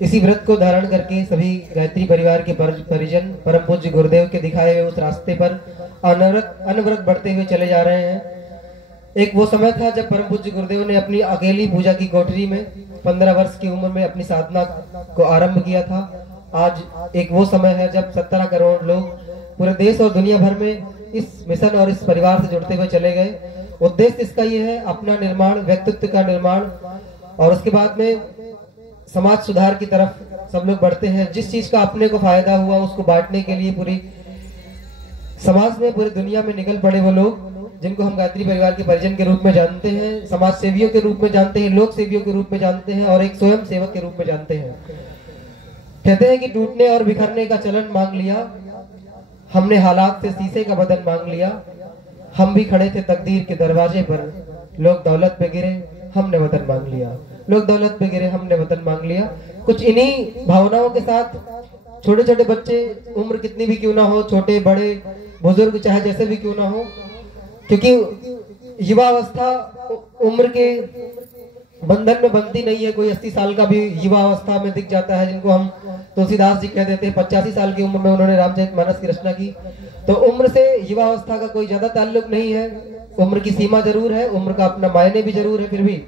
इसी व्रत को धारण करके सभी गायत्री परिवार के परिजन परम पूज्य गुरुदेव के दिखाए हुए उस रास्ते पर अनवरत बढ़ते हुए चले जा रहे हैं। एक वो समय था जब परम पूज्य गुरुदेव ने अपनी अकेली पूजा की कोठरी में 15 वर्ष की उम्र में अपनी साधना को आरंभ किया था। आज एक वो समय है जब 17 करोड़ लोग पूरे देश और दुनिया भर में इस मिशन और इस परिवार से जुड़ते हुए चले गए। उद्देश्य इसका ये है अपना निर्माण, व्यक्तित्व का निर्माण, और उसके बाद में समाज सुधार की तरफ सब लोग बढ़ते हैं। जिस चीज का अपने को फायदा हुआ उसको बांटने के लिए पूरी समाज में, पूरी दुनिया में निकल पड़े वो लोग जिनको हम गायत्री परिवार के परिजन के रूप में जानते हैं, समाज सेवियों के रूप में जानते हैं, लोक सेवियों के रूप में जानते हैं और एक स्वयं सेवक के रूप में जानते हैं। कहते हैं कि टूटने और बिखरने का चलन मांग लिया, हमने हालात से शीशे का बदन मांग लिया, हम भी खड़े थे तकदीर के दरवाजे पर, लोग दौलत पे गिरे हमने वतन मांग लिया, लोग दौलत पे गिरे हमने वतन मांग लिया। कुछ इन्हीं भावनाओं के साथ छोटे छोटे बच्चे, उम्र कितनी भी क्यों ना हो, छोटे बड़े बुजुर्ग चाहे जैसे भी क्यों ना हो, क्योंकि युवावस्था उम्र के बंधन में बनती नहीं है। कोई 80 साल का भी युवावस्था में दिख जाता है, जिनको हम तुलसीदास जी कह देते हैं। 85 साल की उम्र में उन्होंने रामचरितमानस की रचना की। तो उम्र से युवावस्था का कोई ज्यादा ताल्लुक नहीं है। उम्र की सीमा जरूर है, उम्र का अपना मायने भी जरूर है, फिर भी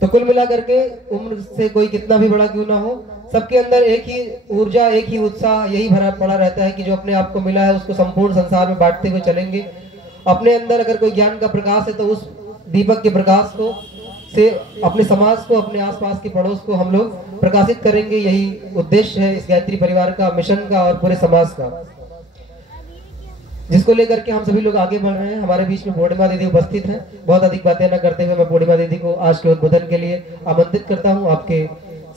तो कुल मिला करके उम्र से कोई कितना भी बड़ा क्यों ना हो, सबके अंदर एक ही ऊर्जा, एक ही उत्साह यही भरा पड़ा रहता है कि जो अपने आप को मिला है उसको संपूर्ण संसार में बांटते हुए चलेंगे। अपने अंदर अगर कोई ज्ञान का प्रकाश है तो उस दीपक के प्रकाश को से अपने समाज को, अपने आसपास के पड़ोस को हम लोग प्रकाशित करेंगे। यही उद्देश्य है इस गायत्री परिवार का, मिशन का और पूरे समाज का, जिसको लेकर के हम सभी लोग आगे बढ़ रहे हैं। हमारे बीच में पूर्णिमा दीदी उपस्थित हैं। बहुत अधिक बातें न करते हुए मैं पूर्णिमा दीदी को आज के उद्बोधन के लिए आमंत्रित करता हूं, आपके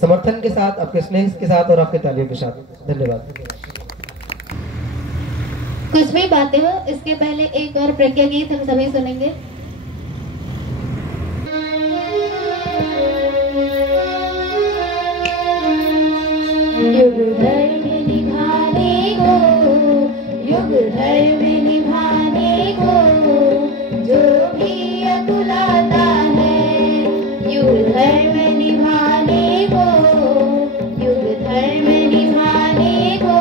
समर्थन के साथ, आपके स्नेह के साथ और आपके तालियों के साथ। धन्यवाद। कुछ भी बातें हो, इसके पहले एक और प्रज्ञा गीत हम सभी सुनेंगे। युग धर्म निभाने को, युग धर्म निभाने को जो भी अकुलाता है, युग धर्म निभाने को, युग धर्म निभाने को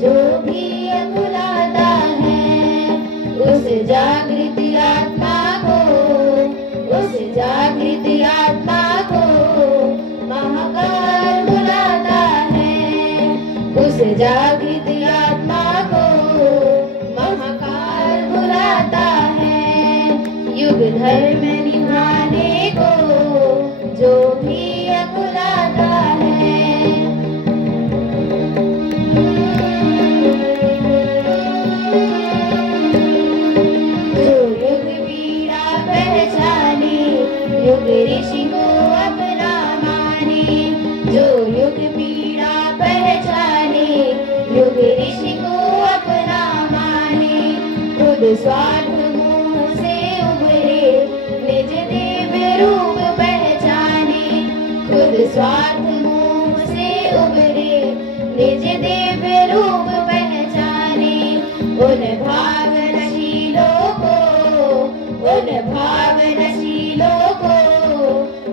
जो भी अकुलाता है, उस जागृति जागृत आत्मा को महाकाल बुलाता है। युग धर्म निभाने को जो भी अकुलाता है। जो युग पीड़ा पहचाने, युग ऋषि को अपना माने। जो युग पीड़ा पहचाने, युग ऋषि को अपना माने। खुद स्वार्थ मोह से उभरे, निज दिव्य रूप पहचाने। खुद स्वार्थ मोह से उभरे, निज दिव्य रूप पहचाने। उन भावनशीलों को, उन भावनशीलों को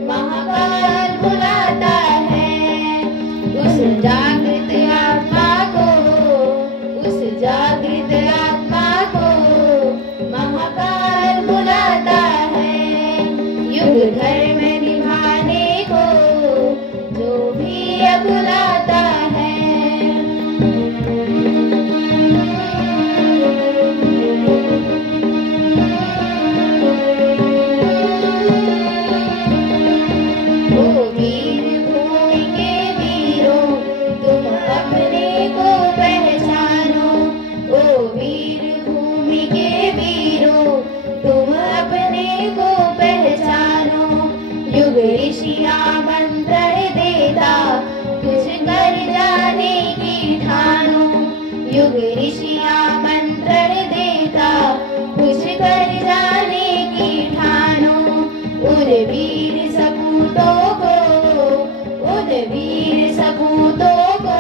महाकाल बुलाता है। उस जागृत आत्मा को, उस जागृत आत्मा को महाकाल बुलाता है। युग धर्म निभाने को जो भी अकुलाता है। ओ वीर भूमि के वीरों, तुम अपने को पहचानो। ओ वीर भूमि के वीरों, तुम अपने को पहचानो। युग ऋषि आमंत्रण देता, कुछ कर जाने की ठानो। युग ऋषि आमंत्रण देता, कुछ कर जाने की ठानो। उन वीर सपूतों को, उन वीर सपूतों को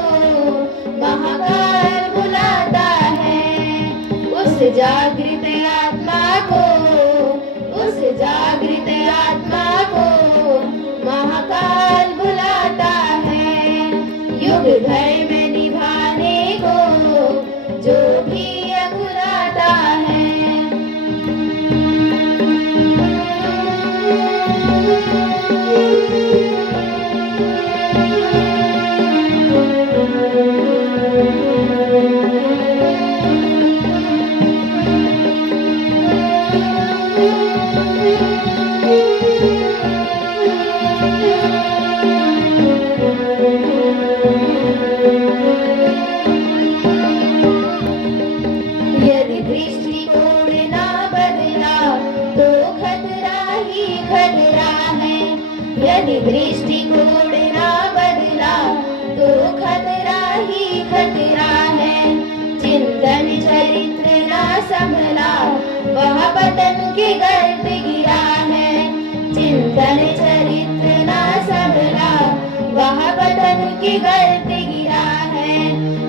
महाकाल बुलाता है। उस जागृत आत्मा को, उस जागृत आत्मा को महाकाल बुलाता है। युग धर्म निभाने को जो भी अकुलाता है। यदि दृष्टिकोण ना बदला तो खतरा ही खतरा है। यदि दृष्टिकोण ना बदला तो खतरा ही खतरा है। चिंतन चरित्र ना संभला, वह पतन के गर्त गिरा है। चिंतन चरित्र ना संभला, वह पतन के गर्त गिरा है।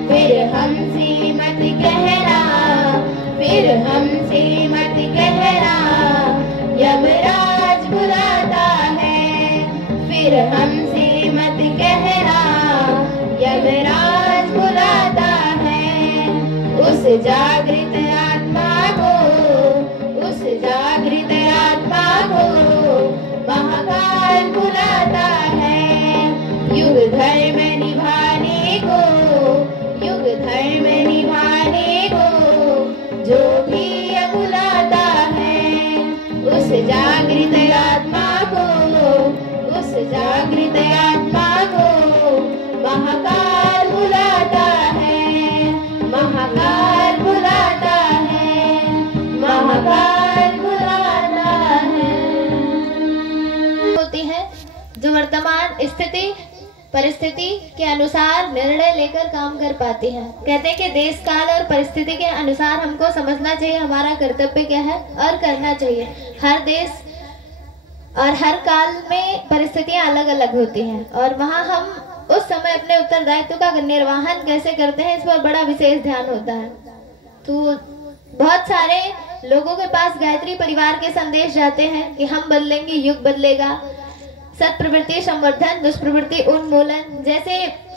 फिर हमसे मत कहना, फिर हमसे मत कहना, यमराज बुलाता है। फिर हमसे मत कहना, यमराज बुलाता है। उस जागृत आत्मा को, उस जागृत आत्मा को महाकाल बुलाता है। युग धर्म निभाने को, युग धर्म निभाने को जो भी बुलाता है। उस जागृत आत्मा को, उस जागृत आत्मा को महाकाल बुलाता है। महाकाल बुलाता है, महाकाल बुलाता है। होती है जो वर्तमान स्थिति परिस्थिति के अनुसार निर्णय लेकर काम कर पाती है। कहते हैं कि देश काल और परिस्थिति के अनुसार हमको समझना चाहिए हमारा कर्तव्य क्या है और करना चाहिए। हर देश और हर काल में परिस्थितियां अलग अलग होती हैं और वहाँ हम उस समय अपने उत्तरदायित्व का निर्वहन कैसे करते हैं, इस पर बड़ा विशेष ध्यान होता है। तो बहुत सारे लोगों के पास गायत्री परिवार के संदेश जाते हैं कि हम बदलेंगे, युग बदलेगा, सत प्रवृत्ति संवर्धन, दुष्प्रवृत्ति उन्मूलन जैसे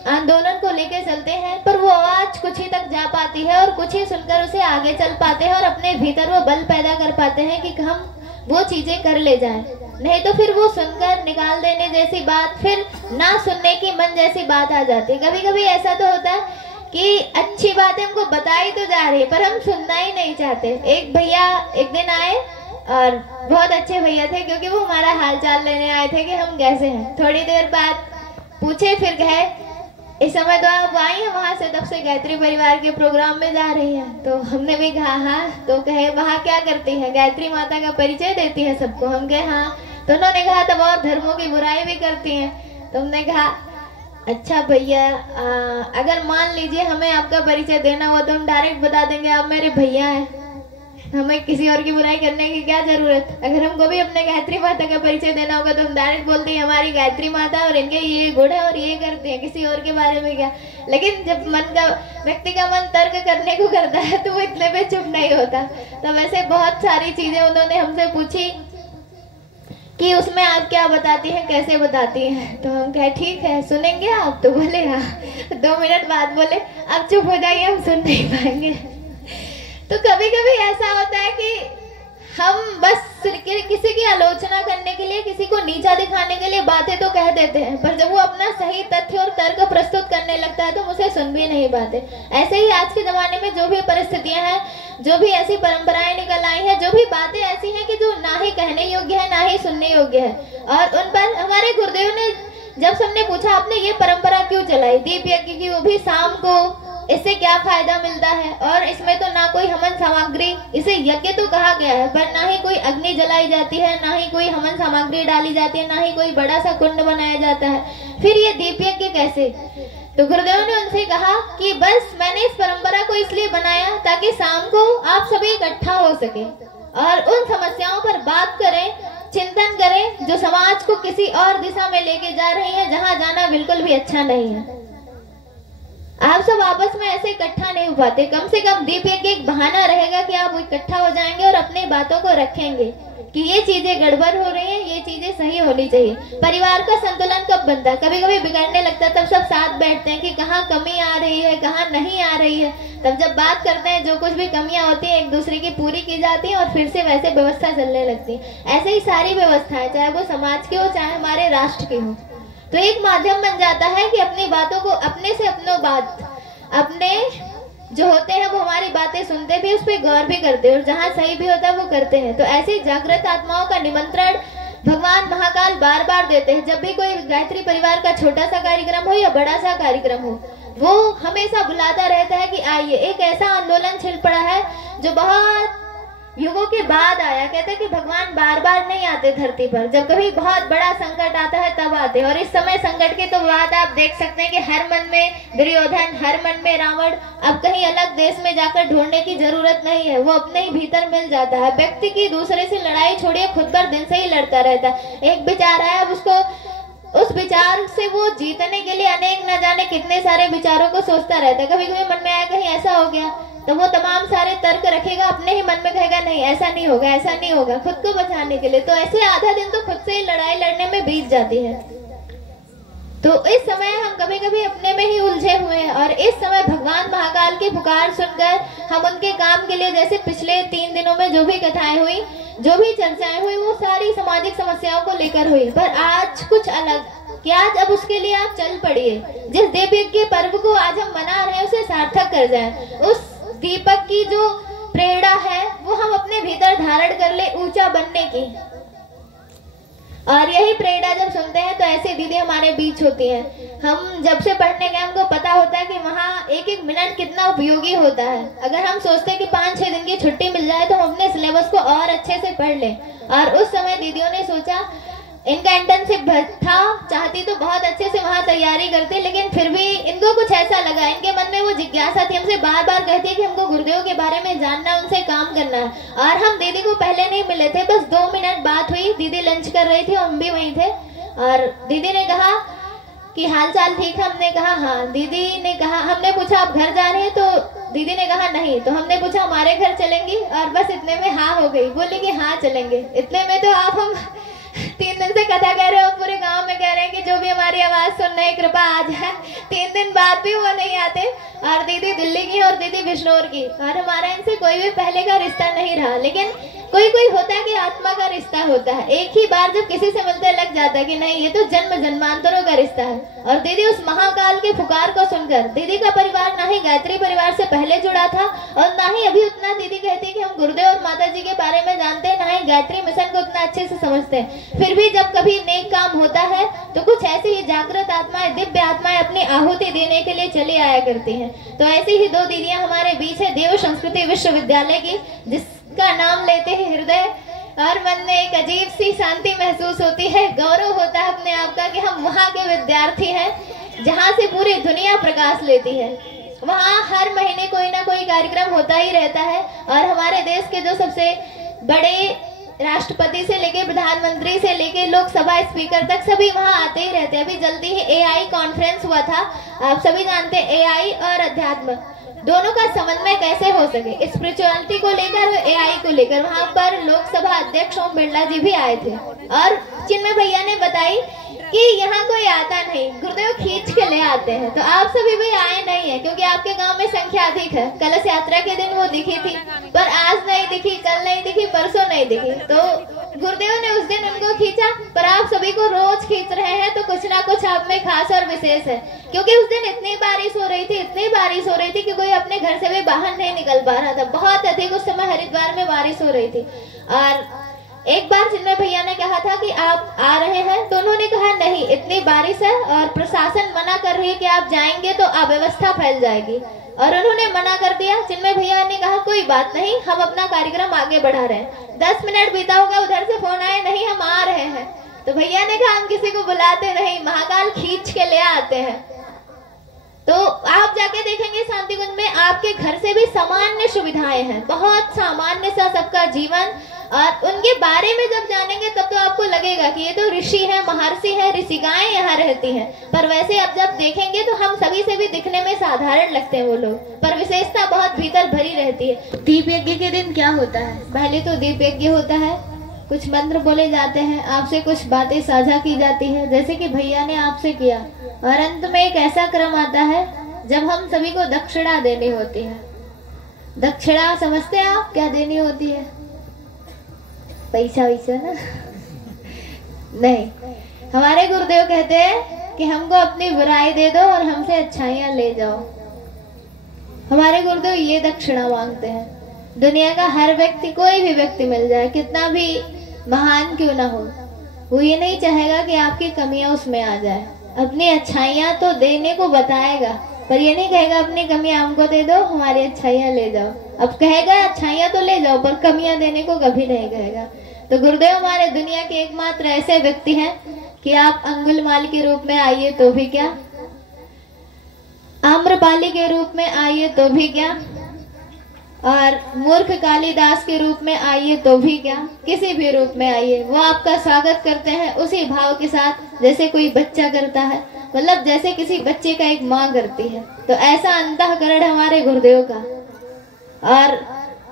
आंदोलन को लेकर चलते हैं, पर वो आवाज कुछ ही तक जा पाती है और कुछ ही सुनकर उसे आगे चल पाते हैं और अपने भीतर वो बल पैदा कर पाते हैं कि हम वो चीजें कर ले जाएं। नहीं तो फिर वो सुनकर निकाल देने जैसी बात, फिर ना सुनने की मन जैसी बात आ जाती है। कभी कभी ऐसा तो होता है कि अच्छी बातें हमको बताई तो जा रही है पर हम सुनना ही नहीं चाहते। एक भैया एक दिन आए और बहुत अच्छे भैया थे, क्योंकि वो हमारा हाल चाल लेने आए थे कि हम कैसे हैं। थोड़ी देर बाद पूछे, फिर कहे इस समय तो आप आई हैं वहां से, तब से गायत्री परिवार के प्रोग्राम में जा रही हैं। तो हमने भी कहा हाँ। तो कहे वहाँ क्या करती है? गायत्री माता का परिचय देती है सबको। हम कहे हाँ। तो उन्होंने कहा तब और धर्मों की बुराई भी करती हैं। तो हमने कहा अच्छा भैया, अगर मान लीजिए हमें आपका परिचय देना हो तो हम डायरेक्ट बता देंगे आप मेरे भैया हैं, हमें किसी और की बुराई करने की क्या जरूरत। अगर हमको भी अपने गायत्री माता का परिचय देना होगा तो हम डायरेक्ट बोलते हैं हमारी गायत्री माता और इनके ये गुण है और ये करते हैं, किसी और के बारे में क्या। लेकिन जब मन का व्यक्ति का मन तर्क करने को करता है तो वो इतने पे चुप नहीं होता। तो वैसे बहुत सारी चीजें उन्होंने हमसे पूछी कि उसमें आप क्या बताती हैं, कैसे बताती हैं। तो हम कहे ठीक है सुनेंगे आप। तो बोले हाँ। 2 मिनट बाद बोले अब चुप हो जाइए, हम सुन नहीं पाएंगे। तो कभी कभी ऐसा होता है कि हम बस किसी की आलोचना करने के लिए, किसी को नीचा दिखाने के लिए बातें तो कह देते हैं, पर जब वो अपना सही तथ्य और तर्क प्रस्तुत करने लगता है तो हम उसे सुन भी नहीं पाते। ऐसे ही आज के जमाने में जो भी परिस्थितियां हैं, जो भी ऐसी परंपराएं निकल आई हैं, जो भी बातें ऐसी हैं कि जो ना ही कहने योग्य है ना ही सुनने योग्य है, और उन पर हमारे गुरुदेव ने जब सबने पूछा आपने ये परंपरा क्यों चलाई दीप यज्ञ की, वो भी शाम को, इससे क्या फायदा मिलता है, और इसमें तो ना कोई हवन सामग्री, इसे यज्ञ तो कहा गया है पर ना ही कोई अग्नि जलाई जाती है, ना ही कोई हवन सामग्री डाली जाती है, ना ही कोई बड़ा सा कुंड बनाया जाता है, फिर ये दीप यज्ञ कैसे। तो गुरुदेव ने उनसे कहा कि बस मैंने इस परंपरा को इसलिए बनाया ताकि शाम को आप सभी इकट्ठा हो सके और उन समस्याओं पर बात करें, चिंतन करें जो समाज को किसी और दिशा में लेके जा रही है, जहाँ जाना बिल्कुल भी अच्छा नहीं है। आप सब आपस में ऐसे इकट्ठा नहीं हो पाते, कम से कम दीप यज्ञ एक बहाना रहेगा कि आप इकट्ठा हो जाएंगे और अपनी बातों को रखेंगे कि ये चीजें गड़बड़ हो रही हैं, ये चीजें सही होनी चाहिए। परिवार का संतुलन कब बनता है? कभी कभी बिगड़ने लगता है, तब सब साथ बैठते हैं कि कहाँ कमी आ रही है, कहाँ नहीं आ रही है, तब जब बात करते हैं जो कुछ भी कमियां होती है एक दूसरे की पूरी की जाती है और फिर से वैसे व्यवस्था चलने लगती है। ऐसे ही सारी व्यवस्थाएं, चाहे वो समाज की हो चाहे हमारे राष्ट्र की हो, तो एक माध्यम बन जाता है कि अपनी बातों को अपने से अपने जो होते हैं वो हमारी बातें सुनते भी, उस पर गौर भी करते हैं और जहाँ सही भी होता है वो करते हैं। तो ऐसे जागृत आत्माओं का निमंत्रण भगवान महाकाल बार बार देते हैं। जब भी कोई गायत्री परिवार का छोटा सा कार्यक्रम हो या बड़ा सा कार्यक्रम हो, वो हमेशा बुलाता रहता है कि आइए। एक ऐसा आंदोलन छिड़ पड़ा है जो बहुत युगों के बाद आया। कहते हैं कि भगवान बार बार नहीं आते धरती पर, जब कभी बहुत बड़ा संकट आता है तब आते हैं। और इस समय संकट के तो बाद आप देख सकते हैं कि हर मन में दुर्योधन, हर मन में रावण। अब कहीं अलग देश में जाकर ढूंढने की जरूरत नहीं है, वो अपने ही भीतर मिल जाता है। व्यक्ति की दूसरे से लड़ाई छोड़िए, खुद पर दिन से ही लड़ता रहता है। एक विचार आया, अब उसको उस विचार से वो जीतने के लिए अनेक न जाने कितने सारे विचारों को सोचता रहता है। कभी कभी मन में आया कहीं ऐसा हो गया, तो वो तमाम सारे तर्क रखेगा, अपने ही मन में कहेगा नहीं ऐसा नहीं होगा, ऐसा नहीं होगा, खुद को बचाने के लिए। तो ऐसे आधा दिन तो खुद से ही लड़ाई लड़ने में बीत जाती है। तो इस समय हम कभी कभी अपने में ही उलझे हुए हैं और इस समय भगवान महाकाल की पुकार सुनकर हम उनके काम के लिए, जैसे पिछले 3 दिनों में जो भी कथाएं हुई, जो भी चर्चाएं हुई, वो सारी सामाजिक समस्याओं को लेकर हुई। पर आज कुछ अलग कि आज अब उसके लिए आप चल पड़िए। जिस देवी के पर्व को आज हम मना रहे हैं उसे सार्थक कर जाए। उस दीपक की जो प्रेरणा है वो हम अपने भीतर धारण कर ले, ऊंचा बनने की। और यही प्रेरणा जब सुनते हैं तो ऐसे दीदी हमारे बीच होती हैं। हम जब से पढ़ने गए हमको पता होता है कि वहाँ एक एक मिनट कितना उपयोगी होता है। अगर हम सोचते हैं कि 5-6 दिन की छुट्टी मिल जाए तो हम अपने सिलेबस को और अच्छे से पढ़ लें। और उस समय दीदियों ने सोचा, इनका इंटर्नशिप था, चाहती तो बहुत अच्छे से वहाँ तैयारी करते, लेकिन फिर भी इनको कुछ ऐसा लगा, इनके मन में वो जिज्ञासा थी। हमसे बार बार कहती है कि हमको गुरुदेव के बारे में जानना, उनसे काम करना है। और हम दीदी को पहले नहीं मिले थे, बस 2 मिनट बात हुई। दीदी लंच कर रही थी, हम भी वहीं थे और दीदी ने कहा कि हाल चाल ठीक है। हमने कहा हाँ। दीदी ने कहा, हमने पूछा आप घर जा रहे हैं? तो दीदी ने कहा नहीं। तो हमने पूछा हमारे घर चलेंगी? और बस इतने में हाँ हो गई। बोले कि हाँ चलेंगे। इतने में तो आप हम 3 दिन से कथा कह रहे हो, पूरे गांव में कह रहे हैं कि जो भी हमारी आवाज सुनने कृपा आ जाए। 3 दिन बाद भी वो नहीं आते। और दीदी दिल्ली की और दीदी बिजनौर की, और हमारा इनसे कोई भी पहले का रिश्ता नहीं रहा। लेकिन कोई कोई होता है कि आत्मा का रिश्ता होता है, एक ही बार जब किसी से मिलते लग जाता है कि नहीं ये तो जन्म जन्मांतरों का रिश्ता है। और दीदी उस महाकाल के पुकार को सुनकर, दीदी का परिवार ना ही गायत्री परिवार से पहले जुड़ा था और ना ही अभी उतना दीदी कहती है कि हम गुरुदेव और माता जी के बारे में जानते हैं, ना ही गायत्री मिशन को उतना अच्छे से समझते हैं। फिर भी जब कभी नेक काम होता है तो कुछ ऐसी ही जागृत आत्माएं, दिव्य आत्माएं अपनी आहुति देने के लिए चली आया करती हैं। तो ऐसी ही दो दीदियां हमारे बीच है, देव संस्कृति विश्वविद्यालय की, जिसका नाम लेते ही हृदय और मन में एक अजीब सी शांति महसूस होती है, गौरव होता है अपने आप का कि हम वहाँ के विद्यार्थी हैं जहाँ से पूरी दुनिया प्रकाश लेती है। वहाँ हर महीने कोई ना कोई कार्यक्रम होता ही रहता है और हमारे देश के जो सबसे बड़े राष्ट्रपति से लेके प्रधानमंत्री से लेके लोकसभा स्पीकर तक सभी वहाँ आते ही रहते हैं। अभी जल्दी ही एआई कॉन्फ्रेंस हुआ था, आप सभी जानते हैं एआई और अध्यात्म दोनों का समन्वय कैसे हो सके, स्पिरिचुअलिटी को लेकर और एआई को लेकर। वहाँ पर लोकसभा अध्यक्ष ओम बिरला जी भी आए थे और चिन्मय भैया ने बताई कि यहाँ कोई आता नहीं, गुरुदेव खींच के ले आते हैं। तो आप सभी भी आए नहीं है क्योंकि आपके गांव में संख्या अधिक है। कलश यात्रा के दिन वो दिखी थी पर आज नहीं दिखी, कल नहीं दिखी, परसों नहीं दिखी। तो गुरुदेव ने उस दिन उनको खींचा, पर आप सभी को रोज खींच रहे हैं तो कुछ ना कुछ आप में खास और विशेष है। क्योंकि उस दिन इतनी बारिश हो रही थी, इतनी बारिश हो रही थी कि कोई अपने घर से भी बाहर नहीं निकल पा रहा था। बहुत अधिक उस समय हरिद्वार में बारिश हो रही थी। और एक बार चिन्मय भैया ने कहा था कि आप आ रहे हैं, तो उन्होंने कहा नहीं, इतनी बारिश है और प्रशासन मना कर रही है कि आप जाएंगे तो अव्यवस्था फैल जाएगी, और उन्होंने मना कर दिया। चिन्मय भैया ने कहा कोई बात नहीं, हम अपना कार्यक्रम आगे बढ़ा रहे हैं। 10 मिनट बीता होगा, उधर से फोन आया, नहीं हम आ रहे हैं। तो भैया ने कहा हम किसी को बुलाते नहीं, महाकाल खींच के ले आते हैं। तो आप जाके देखेंगे शांति कुंज में आपके घर से भी सामान्य सुविधाएं हैं, बहुत सामान्य सा सबका जीवन, और उनके बारे में जब जानेंगे तब तो आपको लगेगा कि ये तो ऋषि है, महर्षि है, ऋषिकाएं यहाँ रहती हैं। पर वैसे अब जब देखेंगे तो हम सभी से भी दिखने में साधारण लगते हैं वो लोग, पर विशेषता बहुत भीतर भरी रहती है। दीप यज्ञ के दिन क्या होता है? पहले तो दीप यज्ञ होता है, कुछ मंत्र बोले जाते हैं, आपसे कुछ बातें साझा की जाती है जैसे कि भैया ने आपसे किया, और अंत में एक ऐसा क्रम आता है जब हम सभी को दक्षिणा देनी होती है। दक्षिणा समझते हैं आप क्या देनी होती है? पैसा वैसा ना नहीं, हमारे गुरुदेव कहते हैं कि हमको अपनी बुराई दे दो और हमसे अच्छाइयां ले जाओ। हमारे गुरुदेव ये दक्षिणा मांगते हैं। दुनिया का हर व्यक्ति, कोई भी व्यक्ति मिल जाए, कितना भी महान क्यों ना हो, वो ये नहीं चाहेगा कि आपकी कमियां उसमें आ जाए। अपनी अच्छाइयां तो देने को बताएगा, पर ये नहीं कहेगा अपनी कमियां हमको दे दो, हमारी अच्छाइयां ले जाओ। अब कहेगा अच्छाइयां तो ले जाओ, पर कमियां देने को कभी नहीं कहेगा। तो गुरुदेव हमारे दुनिया के एकमात्र ऐसे व्यक्ति हैं कि आप अंगुलमाल के रूप में आइए तो भी क्या, आम्रपाली के रूप में आइए तो भी क्या, और मूर्ख कालिदास के रूप में आइए तो भी क्या, किसी भी रूप में आइए, वो आपका स्वागत करते हैं उसी भाव के साथ जैसे कोई बच्चा करता है, मतलब जैसे किसी बच्चे का एक माँ करती है। तो ऐसा अंतःकरण हमारे गुरुदेव का। और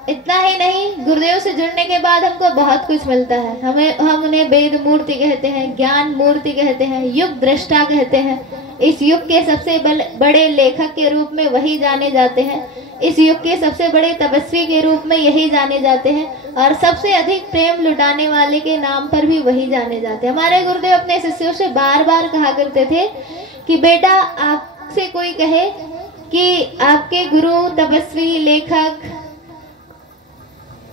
इतना ही नहीं, गुरुदेव से जुड़ने के बाद हमको बहुत कुछ मिलता है। हम उन्हें वेद मूर्ति कहते हैं, ज्ञान मूर्ति कहते हैं, युग दृष्टा कहते हैं। इस युग के सबसे बड़े लेखक के रूप में वही जाने जाते हैं, इस युग के सबसे बड़े तपस्वी के रूप में यही जाने जाते हैं, और सबसे अधिक प्रेम लुटाने वाले के नाम पर भी वही जाने जाते हैं। हमारे गुरुदेव अपने शिष्यों से बार बार कहा करते थे कि बेटा, आपसे कोई कहे कि आपके गुरु, तपस्वी, लेखक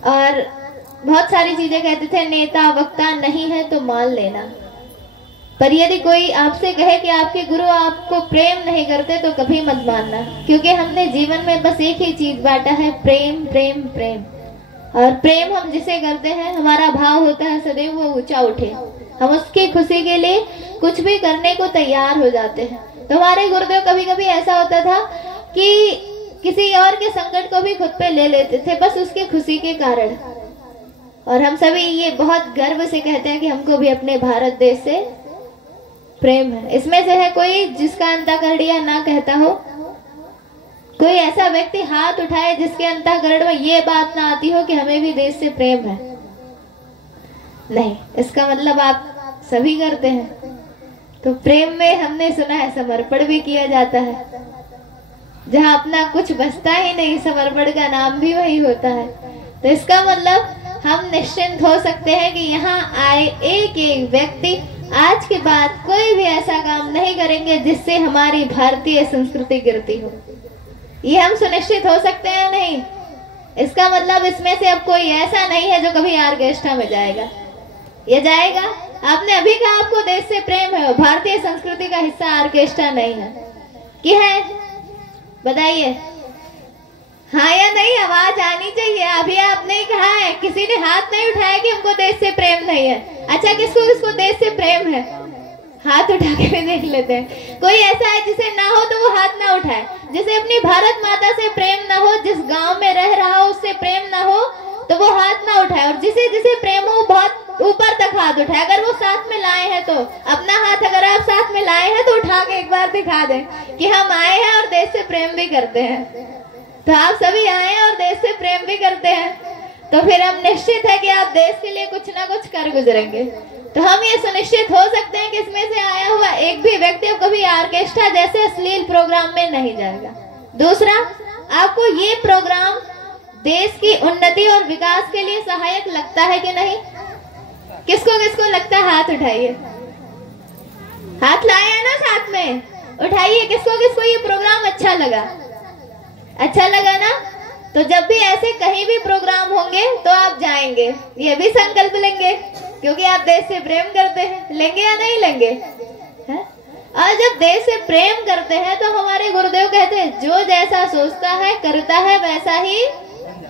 और बहुत सारी चीजें कहते थे, नेता वक्ता नहीं है तो मान लेना, पर यदि कोई आपसे कहे कि आपके गुरु आपको प्रेम नहीं करते तो कभी मत मानना, क्योंकि हमने जीवन में बस एक ही चीज बांटा है, प्रेम प्रेम प्रेम। और प्रेम हम जिसे करते हैं, हमारा भाव होता है सदैव वो ऊंचा उठे, हम उसकी खुशी के लिए कुछ भी करने को तैयार हो जाते हैं। तो हमारे गुरुदेव कभी कभी ऐसा होता था कि किसी और के संकट को भी खुद पे ले लेते थे, बस उसकी खुशी के कारण। और हम सभी ये बहुत गर्व से कहते हैं कि हमको भी अपने भारत देश से प्रेम है। इसमें से है कोई जिसका अंतःकरण ना कहता हो? कोई ऐसा व्यक्ति हाथ उठाए जिसके अंतःकरण में ये बात ना आती हो कि हमें भी देश से प्रेम है? नहीं, इसका मतलब आप सभी करते हैं। तो प्रेम में हमने सुना है समर्पण भी किया जाता है, जहाँ अपना कुछ बचता ही नहीं, समर्पण का नाम भी वही होता है। तो इसका मतलब हम निश्चिंत हो सकते हैं कि यहाँ आए एक एक व्यक्ति आज के बाद कोई भी ऐसा काम नहीं करेंगे जिससे हमारी भारतीय संस्कृति गिरती हो। ये हम सुनिश्चित हो सकते हैं नहीं? इसका मतलब इसमें से अब कोई ऐसा नहीं है जो कभी ऑर्केस्ट्रा में जाएगा। ये जाएगा? आपने अभी कहा आपको देश से प्रेम है, भारतीय संस्कृति का हिस्सा ऑर्केस्ट्रा नहीं है कि है? बताइए हाँ या नहीं, आवाज आनी चाहिए। अभी आपने कहा है, किसी ने हाथ नहीं उठाया कि हमको देश से प्रेम नहीं है। अच्छा, किसको किसको देश से प्रेम है? हाथ उठा के भी देख लेते हैं। कोई ऐसा है जिसे ना हो तो वो हाथ ना उठाए। जिसे अपनी भारत माता से प्रेम ना हो, जिस गांव में रह रहा हो उससे प्रेम ना हो तो वो हाथ ना उठाए। और जिसे जिसे प्रेम हो बहुत ऊपर तक हाथ उठाए। अगर वो साथ में लाए हैं तो अपना हाथ, अगर आप साथ में लाए हैं तो उठा के एक बार दिखा दें कि हम आए हैं और देश से प्रेम भी करते हैं। तो आप सभी आए हैं और देश से प्रेम भी करते हैं, तो फिर हम निश्चित है कि आप देश के लिए कुछ ना कुछ कर गुजरेंगे। तो हम ये सुनिश्चित हो सकते हैं कि इसमें से आया हुआ एक भी व्यक्ति अब कभी ऑर्केस्ट्रा जैसे अश्लील प्रोग्राम में नहीं जाएगा। दूसरा, आपको ये प्रोग्राम देश की उन्नति और विकास के लिए सहायक लगता है कि नहीं? किसको किसको लगता है? हाथ उठाइए। हाथ लाए हैं ना साथ में? उठाइए। किसको किसको ये प्रोग्राम अच्छा लगा? अच्छा लगा ना? तो जब भी ऐसे कहीं भी प्रोग्राम होंगे तो आप जाएंगे, ये भी संकल्प लेंगे क्योंकि आप देश से प्रेम करते हैं। लेंगे या नहीं लेंगे? है? और जब देश से प्रेम करते हैं तो हमारे गुरुदेव कहते हैं जो जैसा सोचता है करता है वैसा ही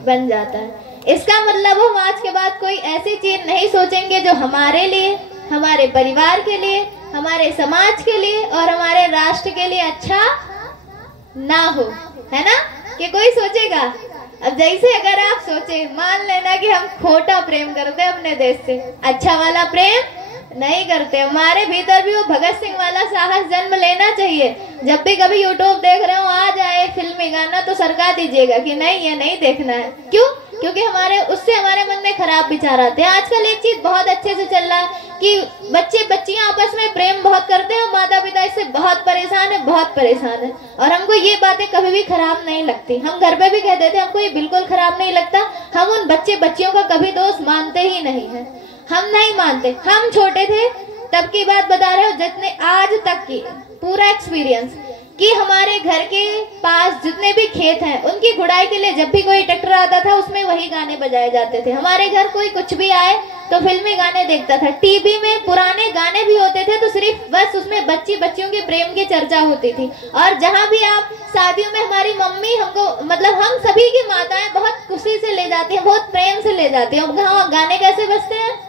बन जाता है। इसका मतलब हम आज के बाद कोई ऐसी चीज नहीं सोचेंगे जो हमारे लिए, हमारे परिवार के लिए, हमारे समाज के लिए और हमारे राष्ट्र के लिए अच्छा ना हो, है ना? कि कोई सोचेगा। अब जैसे अगर आप सोचे, मान लेना कि हम खोटा प्रेम करते हैं अपने देश से, अच्छा वाला प्रेम नहीं करते, हमारे भीतर भी वो भगत सिंह वाला साहस जन्म लेना चाहिए। जब भी कभी यूट्यूब देख रहे हो, आ जाए फिल्मी गाना तो सरका दीजिएगा कि नहीं ये नहीं देखना है। क्यों? क्योंकि उससे हमारे मन में खराब विचार आते हैं। आजकल एक चीज बहुत अच्छे से चल रहा है कि बच्चे बच्चियां आपस में प्रेम बहुत करते हैं और माता पिता इससे बहुत परेशान है, बहुत परेशान है। और हमको ये बातें कभी भी खराब नहीं लगती। हम घर पे भी कह देते हैं हमको ये बिल्कुल खराब नहीं लगता। हम उन बच्चे बच्चियों का कभी दोष मानते ही नहीं है। हम नहीं मानते। हम छोटे थे तब की बात बता रहे हो, जितने आज तक की पूरा एक्सपीरियंस कि हमारे घर के पास जितने भी खेत हैं उनकी गुड़ाई के लिए जब भी कोई ट्रैक्टर आता था उसमें वही गाने बजाए जाते थे। हमारे घर कोई कुछ भी आए तो फिल्मी गाने देखता था। टीवी में पुराने गाने भी होते थे तो सिर्फ बस उसमें बच्चियों के प्रेम की चर्चा होती थी। और जहाँ भी आप शादियों में, हमारी मम्मी हमको, मतलब हम सभी की माताएं बहुत खुशी से ले जाती हैं, बहुत प्रेम से ले जाती हैं। गाने कैसे बजते हैं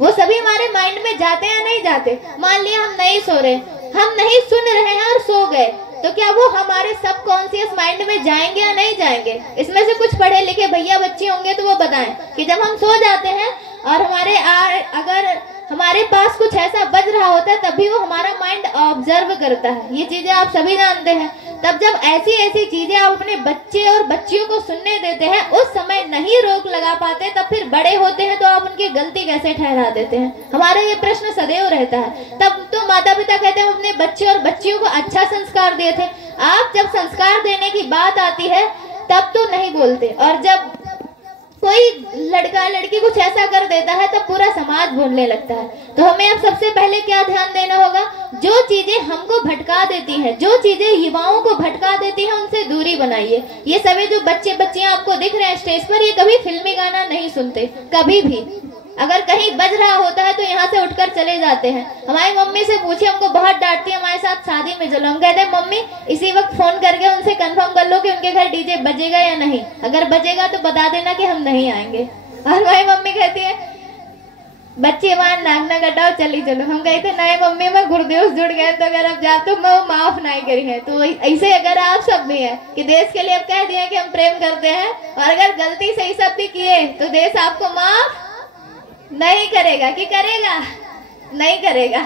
वो सभी हमारे माइंड में जाते हैं या नहीं जाते? मान लिया हम नहीं सो रहे, हम नहीं सुन रहे हैं और सो गए, तो क्या वो हमारे सबकॉन्शियस माइंड में जाएंगे या नहीं जाएंगे? इसमें से कुछ पढ़े लिखे भैया बच्चे होंगे तो वो बताएं कि जब हम सो जाते हैं और अगर हमारे पास कुछ ऐसा बज रहा होता है तभी वो हमारा माइंड ऑब्जर्व करता है। ये चीजें आप सभी जानते हैं। तब जब ऐसी ऐसी चीजें आप अपने बच्चे और बच्चियों को सुनने देते हैं, उस समय नहीं रोक लगा पाते, तब फिर बड़े होते हैं तो आप उनकी गलती कैसे ठहरा देते हैं? हमारा ये प्रश्न सदैव रहता है। तब तो माता पिता कहते हैं अपने बच्चे और बच्चियों को अच्छा संस्कार दिए थे। आप जब संस्कार देने की बात आती है तब तो नहीं बोलते, और जब कोई लड़का लड़की कुछ ऐसा कर देता है तब पूरा समाज बोलने लगता है। तो हमें अब सबसे पहले क्या ध्यान देना होगा? जो चीजें हमको भटका देती हैं, जो चीजें युवाओं को भटका देती हैं, उनसे दूरी बनाइए। ये सभी जो बच्चे बच्चियां आपको दिख रहे हैं स्टेज पर, ये कभी फिल्मी गाना नहीं सुनते, कभी भी। अगर कहीं बज रहा होता है तो यहाँ से उठकर चले जाते हैं। हमारी मम्मी से पूछे, हमको बहुत डांटती है, हमारे साथ शादी में चलो, हम कहते हैं मम्मी इसी वक्त फोन करके उनसे कंफर्म कर लो कि उनके घर डीजे बजेगा या नहीं, अगर बजेगा तो बता देना कि हम नहीं आएंगे। और हमारी मम्मी कहती है बच्चे वहां नाक ना कटाओ, चली चलो। हम कहते नहीं मम्मी मैं गुरुदेव जुड़ गए तो अगर अब जाते मैं वो माफ नहीं करी है। तो ऐसे अगर आप सब भी है कि देश के लिए अब कह दिया कि हम प्रेम करते हैं और अगर गलती से ही सब भी किए तो देश आपको माफ नहीं करेगा कि करेगा? नहीं करेगा।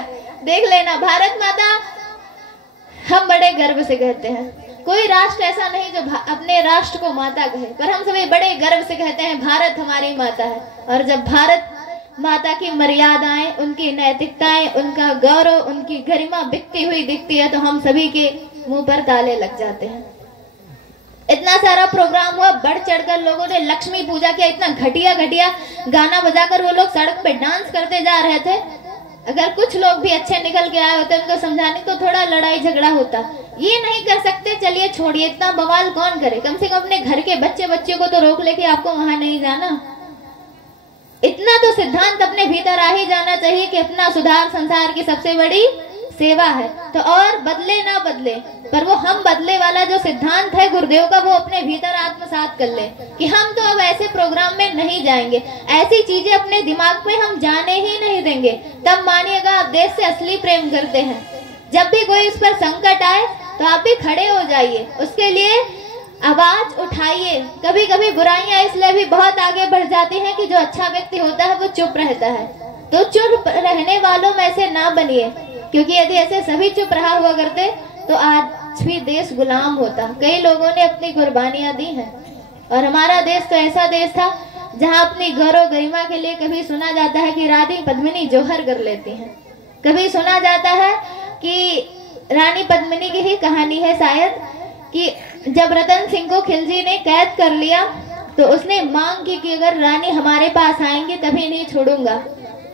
देख लेना, भारत माता हम बड़े गर्व से कहते हैं। कोई राष्ट्र ऐसा नहीं जो अपने राष्ट्र को माता कहे, पर हम सभी बड़े गर्व से कहते हैं भारत हमारी माता है। और जब भारत माता की मर्यादाएं, उनकी नैतिकताएं, उनका गौरव, उनकी गरिमा बिकती हुई दिखती है तो हम सभी के मुंह पर ताले लग जाते हैं। इतना सारा प्रोग्राम हुआ, बढ़ चढ़कर लोगों ने लक्ष्मी पूजा किया, इतना घटिया घटिया गाना बजाकर वो लोग सड़क पे डांस करते जा रहे थे। अगर कुछ लोग भी अच्छे निकल के आए होते उनको समझाने तो थोड़ा लड़ाई झगड़ा होता। ये नहीं कर सकते, चलिए छोड़िए, इतना बवाल कौन करे। कम से कम अपने घर के बच्चों को तो रोक ले कि आपको वहां नहीं जाना। इतना तो सिद्धांत अपने भीतर आ ही जाना चाहिए कि अपना सुधार संसार की सबसे बड़ी सेवा है। तो और बदले ना बदले, पर वो हम बदले वाला जो सिद्धांत है गुरुदेव का, वो अपने भीतर आत्मसात कर ले कि हम तो अब ऐसे प्रोग्राम में नहीं जाएंगे, ऐसी चीजें अपने दिमाग में हम जाने ही नहीं देंगे। तब मानिएगा आप देश से असली प्रेम करते हैं। जब भी कोई इस पर संकट आए तो आप भी खड़े हो जाइए, उसके लिए आवाज उठाइए। कभी कभी बुराइयां इसलिए भी बहुत आगे बढ़ जाती हैं कि जो अच्छा व्यक्ति होता है वो चुप रहता है। तो चुप रहने वालों में से ना बनिए, क्योंकि यदि ऐसे सभी चुप रहा हुआ करते तो आज भी देश गुलाम होता। कई लोगों ने अपनी कुर्बानियां दी हैं और हमारा देश तो ऐसा देश था जहां अपनी गौरव गरिमा के लिए कभी सुना जाता है कि रानी पद्मिनी जौहर कर लेती हैं, कभी सुना जाता है कि रानी पद्मिनी की ही कहानी है शायद कि जब रतन सिंह को खिलजी ने कैद कर लिया तो उसने मांग की कि अगर रानी हमारे पास आएंगे तभी नहीं छोड़ूंगा।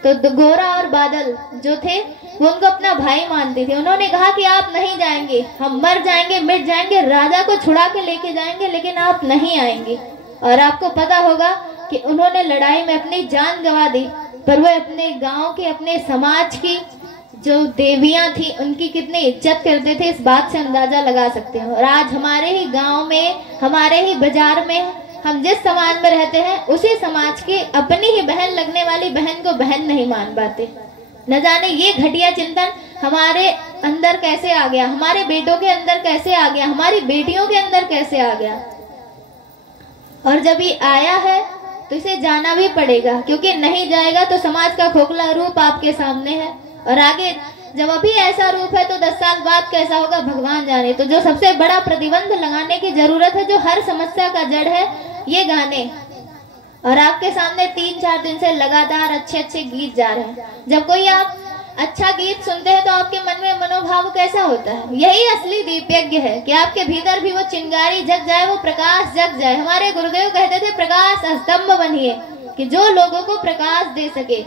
तो गोरा और बादल जो थे वो उनको अपना भाई मानते थे। उन्होंने कहा कि आप नहीं जाएंगे, हम मर जाएंगे, मिट जाएंगे, राजा को छुड़ा के लेके जाएंगे, लेकिन आप नहीं आएंगे। और आपको पता होगा कि उन्होंने लड़ाई में अपनी जान गंवा दी, पर वो अपने गांव के, अपने समाज की जो देवियां थी उनकी कितनी इज्जत करते थे, इस बात से अंदाजा लगा सकते हैं। और आज हमारे ही गांव में, हमारे ही बाजार में, हम जिस समाज में रहते हैं उसी समाज की अपनी ही बहन लगने वाली बहन को बहन नहीं मान पाते। न जाने ये घटिया चिंतन हमारे अंदर कैसे आ गया, हमारे बेटों के अंदर कैसे आ गया, हमारी बेटियों के अंदर कैसे आ गया। और जब ये आया है तो इसे जाना भी पड़ेगा, क्योंकि नहीं जाएगा तो समाज का खोखला रूप आपके सामने है। और आगे जब अभी ऐसा रूप है तो 10 साल बाद कैसा होगा भगवान जाने। तो जो सबसे बड़ा प्रतिबंध लगाने की जरूरत है, जो हर समस्या का जड़ है, ये गाने। और आपके सामने 3-4 दिन से लगातार अच्छे अच्छे गीत जा रहे हैं। जब कोई आप अच्छा गीत सुनते हैं तो आपके मन में मनोभाव कैसा होता है? यही असली दीप यज्ञ है कि आपके भीतर भी वो चिंगारी जग जाए, वो प्रकाश जग जाए। हमारे गुरुदेव कहते थे प्रकाश स्तंभ बनिए, कि जो लोगों को प्रकाश दे सके।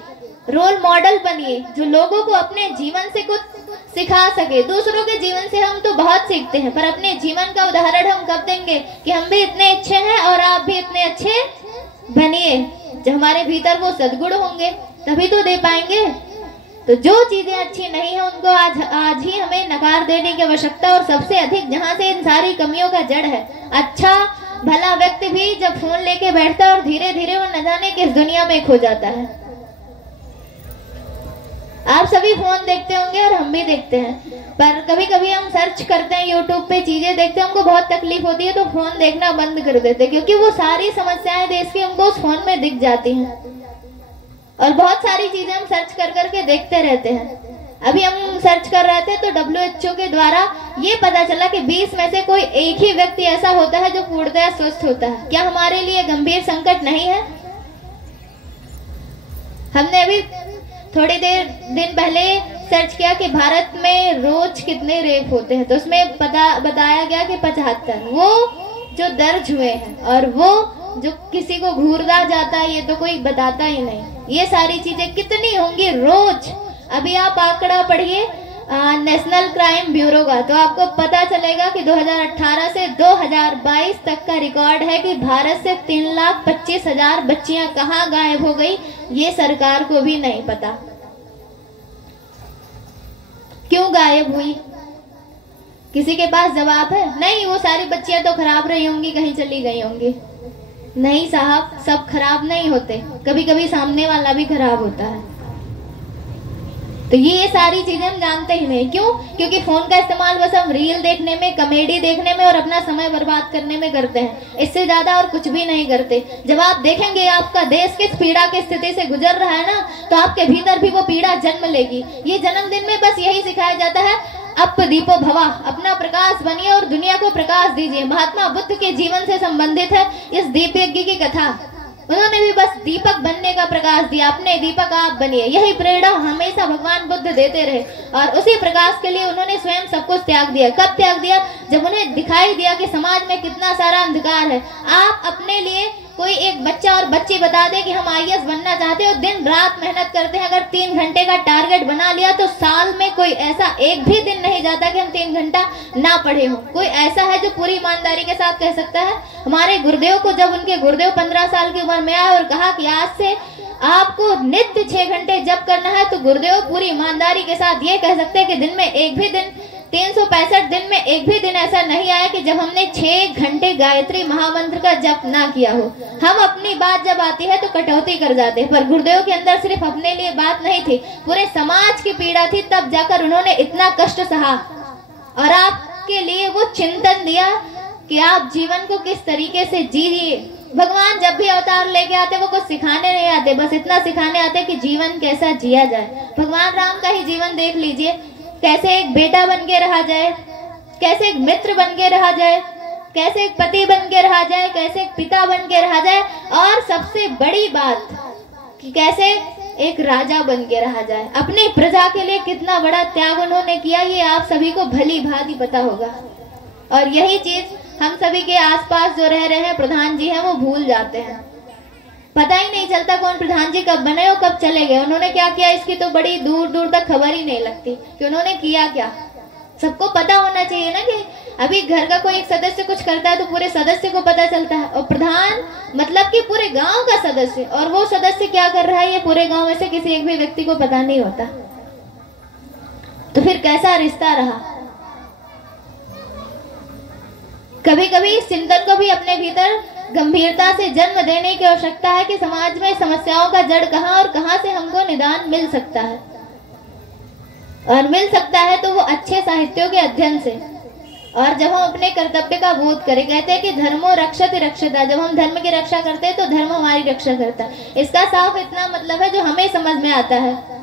रोल मॉडल बनिए जो लोगों को अपने जीवन से कुछ सिखा सके। दूसरों के जीवन से हम तो बहुत सीखते हैं, पर अपने जीवन का उदाहरण हम कब देंगे कि हम भी इतने अच्छे हैं और आप भी इतने अच्छे बनिए। जब हमारे भीतर वो सद्गुण होंगे तभी तो दे पाएंगे। तो जो चीजें अच्छी नहीं है उनको आज ही हमें नकार देने की आवश्यकता। और सबसे अधिक जहाँ से इन सारी कमियों का जड़ है, अच्छा भला व्यक्ति भी जब फोन लेके बैठता है और धीरे धीरे वो न जाने किस दुनिया में खो जाता है। आप सभी फोन देखते होंगे और हम भी देखते हैं, पर कभी कभी हम सर्च करते हैं, यूट्यूब पे चीजें देखते हैं, हमको बहुत तकलीफ होती है तो फोन देखना बंद कर देते हैं, क्योंकि वो सारी समस्याएं देश की हमको उस फोन में दिख जाती हैं। और बहुत सारी चीजें हम सर्च कर करके देखते रहते हैं। अभी हम सर्च कर रहे थे तो WHO के द्वारा ये पता चला कि 20 में से कोई एक ही व्यक्ति ऐसा होता है जो पूर्णतः स्वस्थ होता है। क्या हमारे लिए गंभीर संकट नहीं है? हमने अभी थोड़ी दिन पहले सर्च किया कि भारत में रोज कितने रेप होते हैं, तो उसमें बताया गया कि 75 वो जो दर्ज हुए हैं, और वो जो किसी को घूरदा जाता है ये तो कोई बताता ही नहीं। ये सारी चीजें कितनी होंगी रोज। अभी आप आंकड़ा पढ़िए नेशनल क्राइम ब्यूरो का, तो आपको पता चलेगा कि 2018 से 2022 तक का रिकॉर्ड है कि भारत से 3,25,000 बच्चियां कहाँ गायब हो गई, ये सरकार को भी नहीं पता। क्यों गायब हुई? किसी के पास जवाब है? नहीं, वो सारी बच्चियां तो खराब रही होंगी, कहीं चली गई होंगी। नहीं साहब, सब खराब नहीं होते, कभी कभी सामने वाला भी खराब होता है। तो ये सारी चीजें हम जानते ही नहीं। क्यों? क्योंकि फोन का इस्तेमाल बस हम रील देखने में, कॉमेडी देखने में और अपना समय बर्बाद करने में करते हैं, इससे ज्यादा और कुछ भी नहीं करते। जब आप देखेंगे आपका देश किस पीड़ा की स्थिति से गुजर रहा है ना, तो आपके भीतर भी वो पीड़ा जन्म लेगी। ये जन्मदिन में बस यही सिखाया जाता है, अप दीपो भवा, अपना प्रकाश बनिए और दुनिया को प्रकाश दीजिए। महात्मा बुद्ध के जीवन से संबंधित है इस दीप यज्ञ की कथा। उन्होंने भी बस दीपक बनने का प्रकाश दिया, अपने दीपक आप बनिए। यही प्रेरणा हमेशा भगवान बुद्ध देते रहे, और उसी प्रकाश के लिए उन्होंने स्वयं सब कुछ त्याग दिया। कब त्याग दिया? जब उन्हें दिखाई दिया कि समाज में कितना सारा सवाल है। आप अपने लिए कोई एक बच्चा और बच्ची बता दे कि हम IAS बनना चाहते हैं और दिन रात मेहनत करते हैं, अगर 3 घंटे का टारगेट बना लिया तो साल में कोई ऐसा एक भी दिन नहीं जाता कि हम 3 घंटा ना पढ़े हो। कोई ऐसा है जो पूरी ईमानदारी के साथ कह सकता है? हमारे गुरुदेव को जब उनके गुरुदेव 15 साल की उम्र में आए और कहा कि आज से आपको नित्य 6 घंटे जप करना है, तो गुरुदेव पूरी ईमानदारी के साथ ये कह सकते हैं कि दिन में एक भी दिन 365 दिन में एक भी दिन ऐसा नहीं आया कि जब हमने 6 घंटे गायत्री महामंत्र का जप ना किया हो। हम अपनी बात जब आती है तो कटौती कर जाते हैं, पर गुरुदेव के अंदर सिर्फ अपने लिए बात नहीं थी, पूरे समाज की पीड़ा थी। तब जाकर उन्होंने इतना कष्ट सहा और आपके लिए वो चिंतन दिया कि आप जीवन को किस तरीके से जीजिए। भगवान जब भी अवतार लेके आते वो कुछ सिखाने नहीं आते, बस इतना सिखाने आते कि जीवन कैसा जिया जाए। भगवान राम का ही जीवन देख लीजिए, कैसे एक बेटा बन के रहा जाए, कैसे एक मित्र बन के रहा जाए, कैसे एक पति बन के रहा जाए, कैसे एक पिता बन के रहा जाए, और सबसे बड़ी बात कि कैसे एक राजा बन के रहा जाए। अपनी प्रजा के लिए कितना बड़ा त्याग उन्होंने किया, ये आप सभी को भली भांति पता होगा। और यही चीज हम सभी के आसपास जो रह रहे हैं प्रधान जी हैं वो भूल जाते हैं। पता ही नहीं चलता कौन प्रधान जी कब बने और कब चले गए, उन्होंने क्या किया इसकी तो बड़ी दूर दूर तक खबर ही नहीं लगती कि उन्होंने किया क्या। सबको पता होना चाहिए ना कि अभी घर का कोई एक सदस्य कुछ करता है तो पूरे सदस्य को पता चलता है, और प्रधान मतलब कि पूरे गांव का सदस्य, और वो सदस्य क्या कर रहा है ये पूरे गांव में से किसी एक भी व्यक्ति को पता नहीं होता। तो फिर कैसा रिश्ता रहा। कभी कभी इस चिंतन को भी अपने भीतर गंभीरता से जन्म देने की आवश्यकता है कि समाज में समस्याओं का जड़ कहाँ और कहाँ से हमको निदान मिल सकता है, और मिल सकता है तो वो अच्छे साहित्यों के अध्ययन से। और जब हम अपने कर्तव्य का बोध करें, कहते हैं कि धर्मो रक्षति रक्षिता, जब हम धर्म की रक्षा करते हैं तो धर्म हमारी रक्षा करता है। इसका साफ इतना मतलब है जो हमें समझ में आता है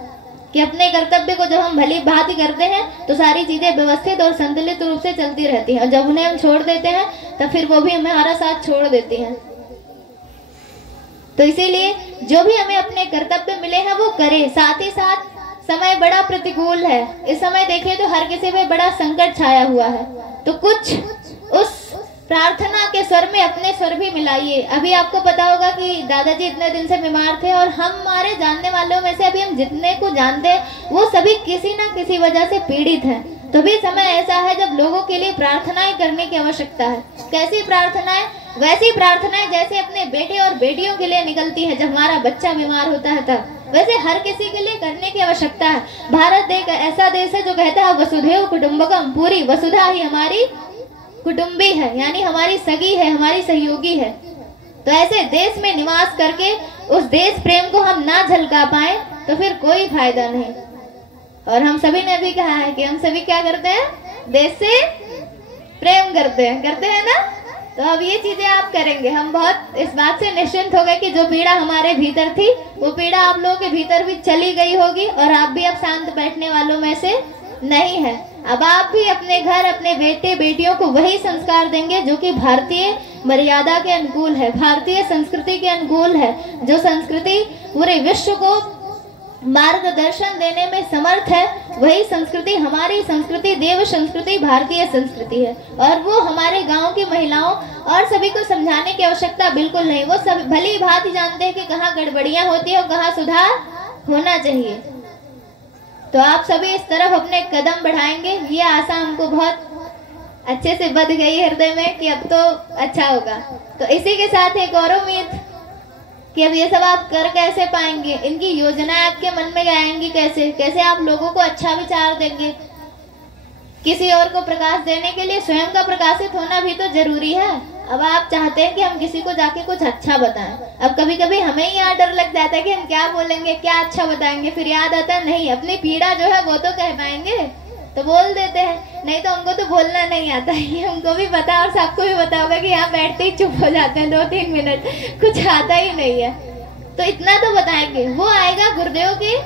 कि अपने कर्तव्य को जब हम भली भांति करते हैं तो सारी चीजें व्यवस्थित और संतुलित रूप से चलती रहती हैं, और जब उन्हें हम छोड़ देते हैं तो फिर वो भी हमें हमारा साथ छोड़ देती हैं। तो इसीलिए जो भी हमें अपने कर्तव्य मिले हैं वो करें। साथ ही साथ समय बड़ा प्रतिकूल है, इस समय देखिए तो हर किसी पे बड़ा संकट छाया हुआ है, तो कुछ उस प्रार्थना के स्वर में अपने स्वर भी मिलाइए। अभी आपको पता होगा कि दादाजी इतने दिन से बीमार थे, और हमारे जानने वालों में से अभी हम जितने को जानते हैं वो सभी किसी न किसी वजह से पीड़ित हैं। तो भी समय ऐसा है जब लोगों के लिए प्रार्थनाएं करने की आवश्यकता है। कैसी प्रार्थनाएं? वैसी प्रार्थनाएं जैसे अपने बेटे और बेटियों के लिए निकलती है जब हमारा बच्चा बीमार होता है, तब वैसे हर किसी के लिए करने की आवश्यकता है। भारत एक ऐसा देश है जो कहता है वसुधैव कुटुंबकम, पूरी वसुधा ही हमारी कुटुंबी है, यानी हमारी सगी है, हमारी सहयोगी है। तो ऐसे देश में निवास करके उस देश प्रेम को हम ना झलका पाए तो फिर कोई फायदा नहीं। और हम सभी ने भी कहा है कि हम सभी क्या करते हैं, देश से प्रेम करते हैं ना। तो अब ये चीजें आप करेंगे, हम बहुत इस बात से निश्चिंत हो गए कि जो पीड़ा हमारे भीतर थी वो पीड़ा आप लोगों के भीतर भी चली गई होगी, और आप भी अब शांत बैठने वालों में से नहीं है। अब आप भी अपने घर अपने बेटे बेटियों को वही संस्कार देंगे जो कि भारतीय मर्यादा के अनुकूल है, भारतीय संस्कृति के अनुकूल है, जो संस्कृति पूरे विश्व को मार्गदर्शन देने में समर्थ है। वही संस्कृति हमारी संस्कृति, देव संस्कृति, भारतीय संस्कृति है, और वो हमारे गांव की महिलाओं और सभी को समझाने की आवश्यकता बिल्कुल नहीं। वो सब भली भांति जानते हैं कि कहाँ गड़बड़ियां होती है और कहाँ सुधार होना चाहिए। तो आप सभी इस तरफ अपने कदम बढ़ाएंगे, ये आशा हमको बहुत अच्छे से बध गई हृदय में कि अब तो अच्छा होगा। तो इसी के साथ एक और उम्मीद कि अब ये सब आप कर कैसे पाएंगे, इनकी योजनाएं आपके मन में आएंगी कैसे, कैसे आप लोगों को अच्छा विचार देंगे। किसी और को प्रकाश देने के लिए स्वयं का प्रकाशित होना भी तो जरूरी है। अब आप चाहते हैं कि हम किसी को जाके कुछ अच्छा बताएं, अब कभी कभी हमें ही यहाँ डर लग जाता है कि हम क्या बोलेंगे, क्या अच्छा बताएंगे, फिर याद आता है नहीं अपनी पीड़ा जो है वो तो कह पाएंगे, तो बोल देते हैं। नहीं तो हमको तो बोलना नहीं आता, ये हमको भी पता और सबको भी पता होगा कि यहाँ बैठते ही चुप हो जाते हैं 2-3 मिनट, कुछ आता ही नहीं है। तो इतना तो बताएंगे, वो आएगा गुरुदेव की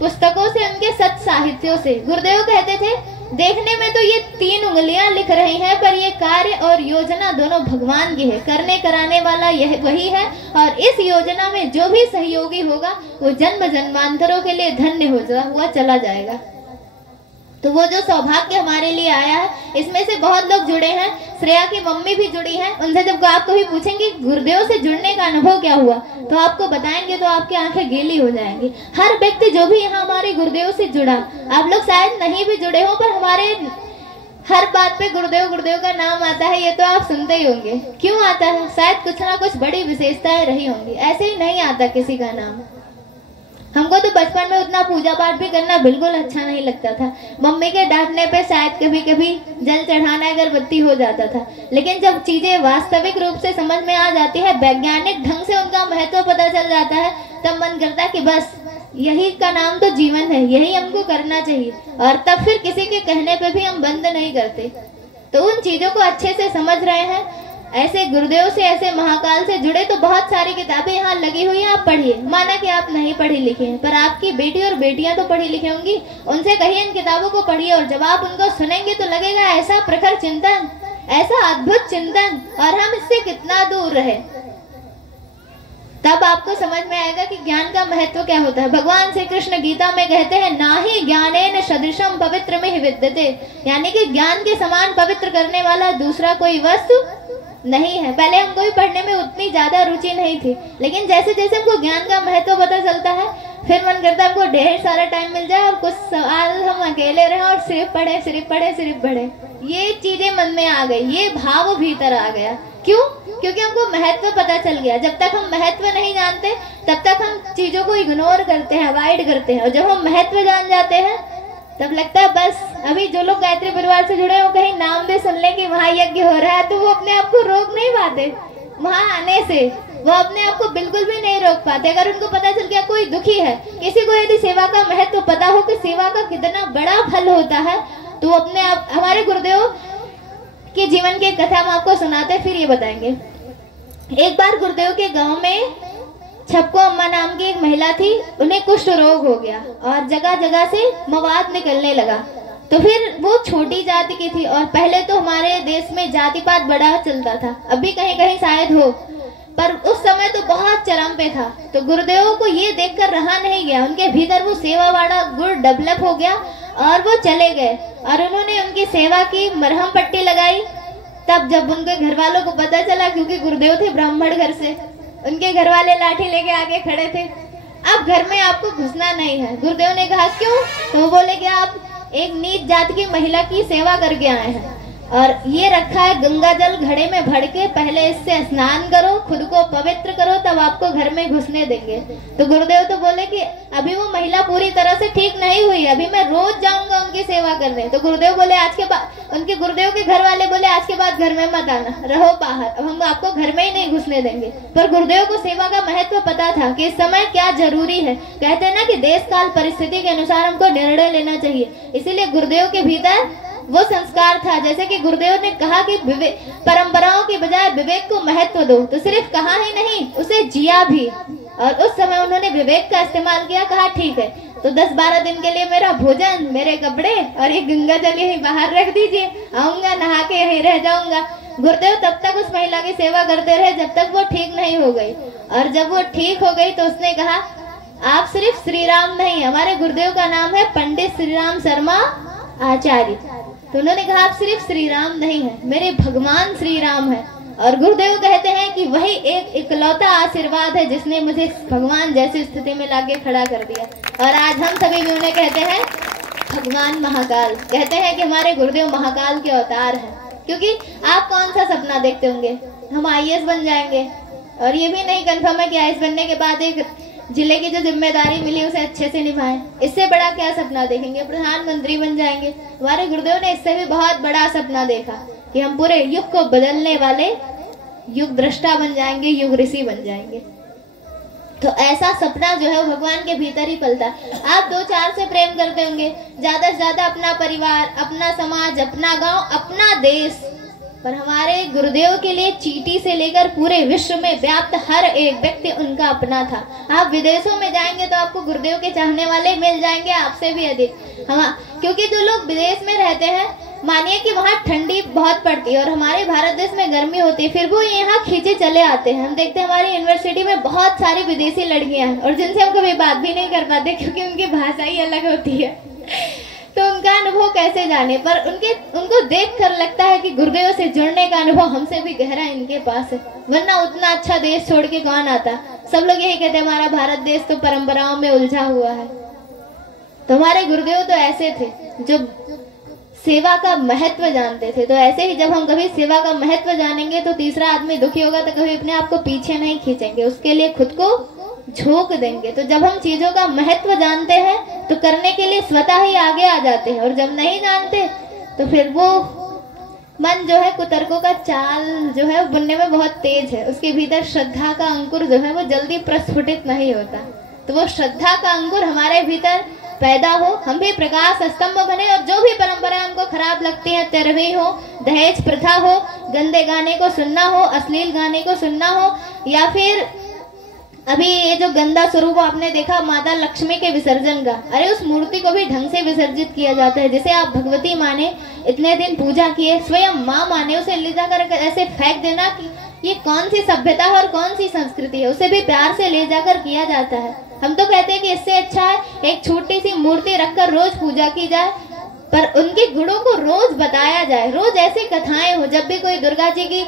पुस्तकों से, उनके सत साहित्यों से। गुरुदेव कहते थे देखने में तो ये 3 उंगलियां लिख रही हैं, पर ये कार्य और योजना दोनों भगवान की है, करने कराने वाला यह वही है, और इस योजना में जो भी सहयोगी होगा वो जन्म जन्मांतरों के लिए धन्य हुआ चला जाएगा। तो वो जो सौभाग्य हमारे लिए आया है, इसमें से बहुत लोग जुड़े हैं। श्रेया की मम्मी भी जुड़ी हैं। उनसे जब आप कभी पूछेंगे गुरुदेव से जुड़ने का अनुभव क्या हुआ, तो आपको बताएंगे तो आपकी आंखें गीली हो जाएंगी। हर व्यक्ति जो भी यहाँ हमारे गुरुदेव से जुड़ा, आप लोग शायद नहीं भी जुड़े हो, पर हमारे हर बात पे गुरुदेव गुरुदेव का नाम आता है, ये तो आप सुनते ही होंगे। क्यों आता है? शायद कुछ ना कुछ बड़ी विशेषताएं रही होंगी, ऐसे ही नहीं आता किसी का नाम। हमको तो बचपन में उतना पूजा पाठ भी करना बिल्कुल अच्छा नहीं लगता था। मम्मी के डांटने पे शायद कभी कभी जल चढ़ाना अगरबत्ती हो जाता था, लेकिन जब चीजें वास्तविक रूप से समझ में आ जाती है, वैज्ञानिक ढंग से उनका महत्व पता चल जाता है, तब मन करता है कि बस यही का नाम तो जीवन है, यही हमको करना चाहिए। और तब फिर किसी के कहने पे भी हम बंद नहीं करते। तो उन चीजों को अच्छे से समझ रहे हैं। ऐसे गुरुदेव से, ऐसे महाकाल से जुड़े तो बहुत सारी किताबें यहाँ लगी हुई हैं, आप पढ़िए। माना कि आप नहीं पढ़ी लिखी हैं, पर आपकी बेटी और बेटियां तो पढ़ी लिखी होंगी। उनसे कहिए इन किताबों को पढ़िए, और जब आप उनको सुनेंगे तो लगेगा ऐसा प्रखर चिंतन, ऐसा अद्भुत चिंतन, और हम इससे कितना दूर रहे। तब आपको समझ में आएगा कि ज्ञान का महत्व क्या होता है। भगवान श्री कृष्ण गीता में कहते हैं, ना ही ज्ञानेन सदृशम पवित्र में विद्यते, यानी कि ज्ञान के समान पवित्र करने वाला दूसरा कोई वस्तु नहीं है। पहले हमको भी पढ़ने में उतनी ज्यादा रुचि नहीं थी, लेकिन जैसे जैसे हमको ज्ञान का महत्व पता चलता है, फिर मन करता है हमको ढेर सारा टाइम मिल जाए और कुछ सवाल हम अकेले रहे और सिर्फ पढ़े सिर्फ पढ़े सिर्फ पढ़े। ये चीजें मन में आ गई, ये भाव भीतर आ गया। क्यों? क्योंकि हमको महत्व पता चल गया। जब तक हम महत्व नहीं जानते, तब तक हम चीजों को इग्नोर करते हैं, अवॉइड करते हैं। और जब हम महत्व जान जाते हैं, तब लगता है बस। अभी जो लोग गायत्री परिवार से जुड़े हो, कहीं नाम भी सुन ले कि वहाँ यज्ञ हो रहा है, तो वो अपने आप को रोक नहीं पाते। वहाँ आने से वो अपने आप को बिल्कुल भी नहीं रोक पाते। अगर उनको पता चल गया कोई दुखी है, किसी को यदि सेवा का महत्व पता हो कि सेवा का कितना बड़ा फल होता है, तो अपने आप। हमारे गुरुदेव के जीवन की कथा हम आपको सुनाते, फिर ये बताएंगे। एक बार गुरुदेव के गांव में छपको अम्मा नाम की एक महिला थी। उन्हें कुष्ठ रोग हो गया और जगह जगह से मवाद निकलने लगा। तो फिर वो छोटी जाति की थी, और पहले तो हमारे देश में जाति पात बड़ा चलता था, अभी कहीं कहीं शायद हो, पर उस समय तो बहुत चरम पे था। तो गुरुदेव को ये देखकर रहा नहीं गया, उनके भीतर वो सेवा वाला गुण डेवलप हो गया और वो चले गए और उन्होंने उनकी सेवा की, मरहम पट्टी लगाई। तब जब उनके घर वालों को पता चला, क्योंकि गुरुदेव थे ब्राह्मण घर से, उनके घर वाले लाठी लेके आगे खड़े थे। अब घर में आपको घुसना नहीं है। गुरुदेव ने कहा क्यों? तो वो बोले कि आप एक नीच जाति की महिला की सेवा करके आए हैं, और ये रखा है गंगा जल घड़े में भर के, पहले इससे स्नान करो, खुद को पवित्र करो, तब आपको घर में घुसने देंगे। तो गुरुदेव तो बोले कि अभी वो महिला पूरी तरह से ठीक नहीं हुई, अभी मैं रोज जाऊंगा उनकी सेवा करने। तो गुरुदेव बोले आज के बाद, उनके गुरुदेव के घर वाले बोले आज के बाद घर में मत आना, रहो बाहर, अब हम आपको घर में ही नहीं घुसने देंगे। पर गुरुदेव को सेवा का महत्व पता था कि इस समय क्या जरूरी है। कहते हैं ना कि देश काल परिस्थिति के अनुसार हमको निर्णय लेना चाहिए। इसीलिए गुरुदेव के भीतर वो संस्कार था। जैसे कि गुरुदेव ने कहा कि परंपराओं के बजाय विवेक को महत्व दो, तो सिर्फ कहा ही नहीं, उसे जिया भी। और उस समय उन्होंने विवेक का इस्तेमाल किया। कहा ठीक है, तो 10-12 दिन के लिए मेरा भोजन, मेरे कपड़े और एक गंगा जल यही बाहर रख दीजिए, आऊंगा नहा के यहीं रह जाऊंगा। गुरुदेव तब तक उस महिला की सेवा करते रहे जब तक वो ठीक नहीं हो गई। और जब वो ठीक हो गई तो उसने कहा आप सिर्फ श्री राम नहीं, हमारे गुरुदेव का नाम है पंडित श्री राम शर्मा आचार्य। तो उन्होंने कहा आप सिर्फ श्री राम नहीं है, मेरे भगवान श्री राम है। और गुरुदेव कहते हैं कि वही एक इकलौता आशीर्वाद है जिसने मुझे भगवान जैसी स्थिति में लाके खड़ा कर दिया। और आज हम सभी भी उन्हें कहते हैं भगवान महाकाल। कहते हैं कि हमारे गुरुदेव महाकाल के अवतार हैं। क्योंकि आप कौन सा सपना देखते होंगे? हम IAS बन जाएंगे, और ये भी नहीं कंफर्म है कि IAS बनने के बाद एक जिले की जो जिम्मेदारी मिली उसे अच्छे से निभाएं। इससे बड़ा क्या सपना देखेंगे? प्रधानमंत्री बन जाएंगे। हमारे गुरुदेव ने इससे भी बहुत बड़ा सपना देखा कि हम पूरे युग को बदलने वाले युग दृष्टा बन जाएंगे, युग ऋषि बन जाएंगे। तो ऐसा सपना जो है वो भगवान के भीतर ही पलता है। आप 2-4 से प्रेम करते होंगे, ज्यादा से ज्यादा अपना परिवार, अपना समाज, अपना गांव, अपना देश। पर हमारे गुरुदेव के लिए चींटी से लेकर पूरे विश्व में व्याप्त हर एक व्यक्ति उनका अपना था। आप विदेशों में जाएंगे तो आपको गुरुदेव के चाहने वाले मिल जाएंगे, आपसे भी अधिक। क्योंकि जो लोग विदेश में रहते हैं, मानिए कि वहाँ ठंडी बहुत पड़ती है और हमारे भारत देश में गर्मी होती है, फिर वो यहाँ खींचे चले आते हैं। हम देखते हैं हमारी यूनिवर्सिटी में बहुत सारी विदेशी लड़कियां हैं और जिनसे हम कभी बात भी नहीं कर पाते क्योंकि उनकी भाषा ही अलग होती है। तो उनका अनुभव कैसे जाने, पर उनको देख कर लगता है कि गुरुदेव से जुड़ने का अनुभव हमसे भी गहरा इनके पास है, वरना उतना अच्छा देश छोड़ के कौन आता। सब लोग यही कहते हैं हमारा भारत देश तो परंपराओं में उलझा हुआ है। तो हमारे गुरुदेव तो ऐसे थे जो सेवा का महत्व जानते थे। तो ऐसे ही जब हम कभी सेवा का महत्व जानेंगे तो तीसरा आदमी दुखी होगा तो कभी अपने आप को पीछे नहीं खींचेंगे, उसके लिए खुद को झोंक देंगे। तो जब हम चीजों का महत्व जानते हैं तो करने के लिए स्वतः ही आगे आ जाते हैं, और जब नहीं जानते तो फिर वो मन जो है कुतर्कों का चाल जो है बुनने में बहुत तेज है, उसके भीतर श्रद्धा का अंकुर जो है वो जल्दी प्रस्फुटित नहीं होता। तो वो श्रद्धा का अंकुर हमारे भीतर पैदा हो, हम भी प्रकाश स्तंभ बने, और जो भी परंपराएं हमको खराब लगती हैं, तेरहवीं हो, दहेज प्रथा हो, गंदे गाने को सुनना हो, अश्लील गाने को सुनना हो, या फिर अभी ये जो गंदा स्वरूप आपने देखा माता लक्ष्मी के विसर्जन का, अरे उस मूर्ति को भी ढंग से विसर्जित किया जाता है। जिसे आप भगवती माने, इतने दिन पूजा किए, स्वयं माँ माने, उसे ले जाकर ऐसे फेंक देना कि ये कौन सी सभ्यता है और कौन सी संस्कृति है, उसे भी प्यार से ले जाकर किया जाता है। हम तो कहते हैं कि इससे अच्छा है एक छोटी सी मूर्ति रखकर रोज पूजा की जाए, पर उनके गुणों को रोज बताया जाए, रोज ऐसी कथाएं हो। जब भी कोई दुर्गा जी की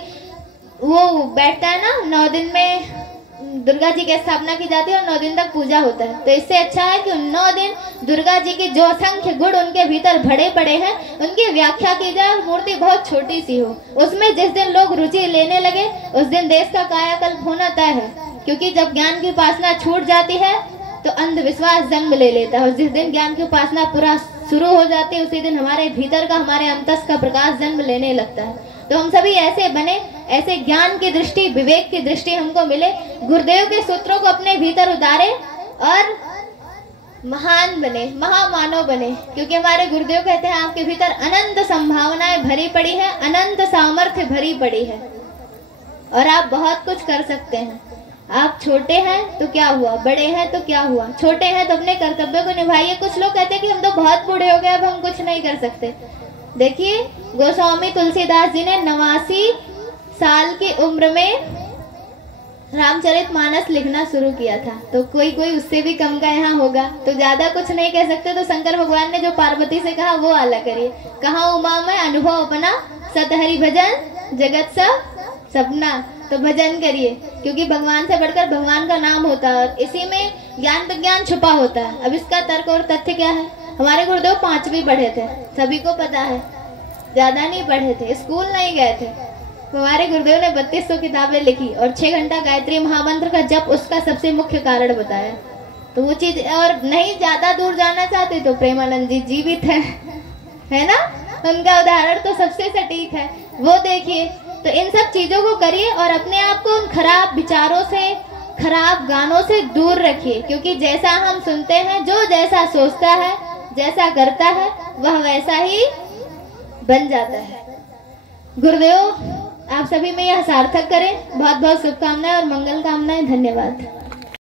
वो बैठता है ना, 9 दिन में दुर्गा जी की स्थापना की जाती है और 9 दिन तक पूजा होता है, तो इससे अच्छा है कि 9 दिन दुर्गा जी की जो असंख्य गुण उनके भीतर भरे पड़े हैं उनकी व्याख्या की जाए। मूर्ति बहुत छोटी सी हो, उसमें जिस दिन लोग रुचि लेने लगे उस दिन देश का कायाकल्प होना तय है, क्योंकि जब ज्ञान की उपासना छूट जाती है तो अंधविश्वास जन्म ले लेता है, और जिस दिन ज्ञान की उपासना पूरा शुरू हो जाती है उसी दिन हमारे भीतर का, हमारे अंतस का प्रकाश जन्म लेने लगता है। तो हम सभी ऐसे बने, ऐसे ज्ञान की दृष्टि, विवेक की दृष्टि हमको मिले, गुरुदेव के सूत्रों को अपने भीतर उतारे और महान बने, महामानव बने, क्योंकि हमारे गुरुदेव कहते हैं आपके भीतर अनंत संभावनाएं भरी पड़ी है, अनंत सामर्थ्य भरी पड़ी है और आप बहुत कुछ कर सकते हैं। आप छोटे हैं तो क्या हुआ, बड़े हैं तो क्या हुआ, छोटे हैं तो अपने कर्तव्य को निभाइए। कुछ लोग कहते हैं कि हम तो बहुत बूढ़े हो गए, अब हम कुछ नहीं कर सकते। देखिए गोस्वामी तुलसीदास जी ने 89 साल की उम्र में रामचरितमानस लिखना शुरू किया था, तो कोई उससे भी कम का यहाँ होगा, तो ज्यादा कुछ नहीं कह सकते। तो शंकर भगवान ने जो पार्वती से कहा वो आला करिए, कहा उमा में अनुभव अपना, सतहरि भजन जगत सब सपना। तो भजन करिए, क्योंकि भगवान से बढ़कर भगवान का नाम होता है और इसी में ज्ञान विज्ञान छुपा होता है। अब इसका तर्क और तथ्य क्या है, हमारे गुरुदेव 5वीं पढ़े थे, सभी को पता है, ज्यादा नहीं पढ़े थे, स्कूल नहीं गए थे। हमारे गुरुदेव ने 3200 किताबें लिखी और 6 घंटा गायत्री महामंत्र का जप उसका सबसे मुख्य कारण बताया। तो वो चीज, और नहीं ज्यादा दूर जाना चाहते तो प्रेमानंद जी जीवित है ना, उनका उदाहरण तो सबसे सटीक है, वो देखिए। तो इन सब चीजों को करिए और अपने आप को उन खराब विचारों से, खराब गानों से दूर रखिए, क्योंकि जैसा हम सुनते हैं, जो जैसा सोचता है, जैसा करता है, वह वैसा ही बन जाता है। गुरुदेव आप सभी में यह सार्थक करें। बहुत बहुत शुभकामनाएं और मंगल कामनाएं। धन्यवाद।